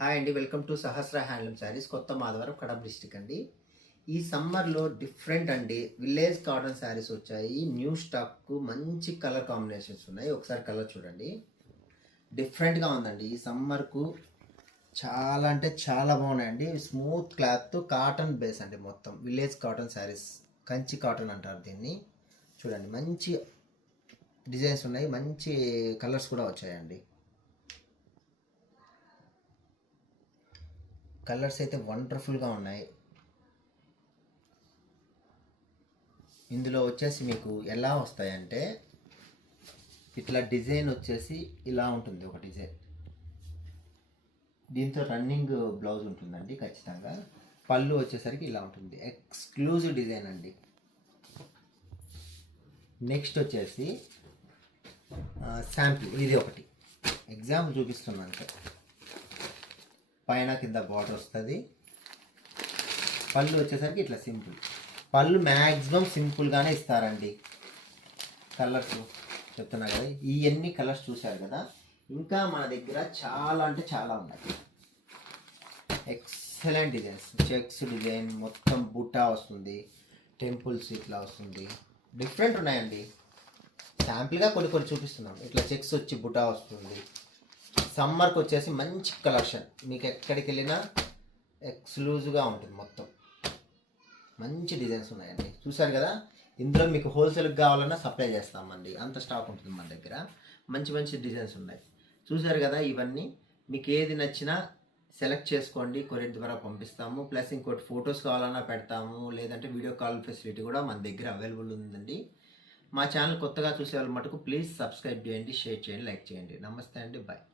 Hi అండి, welcome to Sahasra handloom saris, కొత్త Madhavaram, Kadapa district అండి. ఈ సమ్మర్లో డిఫరెంట్ అండి విలేజ్ కాటన్ శారీస్ వచ్చాయి. న్యూ స్టాక్, మంచి కలర్ కాంబినేషన్స్ ఉన్నాయి. ఒకసారి కలర్ చూడండి, డిఫరెంట్గా ఉందండి. ఈ సమ్మర్కు చాలా అంటే చాలా బాగున్నాయండి. స్మూత్ క్లాత్, కాటన్ బేస్ అండి. మొత్తం village cotton saris, Kanchi cotton అంటారు దీన్ని. చూడండి, మంచి డిజైన్స్ ఉన్నాయి, మంచి కలర్స్ కూడా వచ్చాయండి. కలర్స్ అయితే వండర్ఫుల్గా ఉన్నాయి. ఇందులో వచ్చేసి మీకు ఎలా వస్తాయంటే, ఇట్లా డిజైన్ వచ్చేసి ఇలా ఉంటుంది ఒక డిజైన్. దీంతో రన్నింగ్ బ్లౌజ్ ఉంటుందండి ఖచ్చితంగా. పళ్ళు వచ్చేసరికి ఇలా ఉంటుంది, ఎక్స్క్లూజివ్ డిజైన్ అండి. నెక్స్ట్ వచ్చేసి శాంపిల్, ఇది ఒకటి ఎగ్జాంపుల్ చూపిస్తున్నాను సార్. పైన కింద బార్డర్ వస్తుంది. పళ్ళు వచ్చేసరికి ఇట్లా సింపుల్. పళ్ళు మ్యాక్సిమం సింపుల్గానే ఇస్తారండి. కలర్స్ చెప్తున్నా కదా, ఇవన్నీ కలర్స్ చూశారు కదా. ఇంకా మన దగ్గర చాలా అంటే చాలా ఉన్నాయి. ఎక్సలెంట్ డిజైన్స్, చెక్స్ డిజైన్, మొత్తం బుట్టా వస్తుంది, టెంపుల్స్ ఇట్లా వస్తుంది, డిఫరెంట్ ఉన్నాయండి. శాంపుల్గా కొన్ని కొన్ని చూపిస్తున్నాం. ఇట్లా చెక్స్ వచ్చి బుట్టా వస్తుంది. సమ్మర్కి వచ్చేసి మంచి కలెక్షన్, మీకు ఎక్కడికి వెళ్ళినా ఎక్స్క్లూజివ్గా ఉంటుంది. మొత్తం మంచి డిజైన్స్ ఉన్నాయండి, చూసారు కదా. ఇందులో మీకు హోల్సేల్కి కావాలన్నా సప్లై చేస్తామండి, అంత స్టాక్ ఉంటుంది మన దగ్గర. మంచి మంచి డిజైన్స్ ఉన్నాయి, చూసారు కదా. ఇవన్నీ మీకు ఏది నచ్చినా సెలెక్ట్ చేసుకోండి, కొరియర్ ద్వారా పంపిస్తాము. ప్లస్ ఇంకోటి ఫొటోస్ కావాలన్నా పెడతాము, లేదంటే వీడియో కాల్ ఫెసిలిటీ కూడా మన దగ్గర అవైలబుల్ ఉందండి. మా ఛానల్ కొత్తగా చూసే వాళ్ళు మటుకు ప్లీజ్ సబ్స్క్రైబ్ చేయండి, షేర్ చేయండి, లైక్ చేయండి. నమస్తే అండి, బాయ్.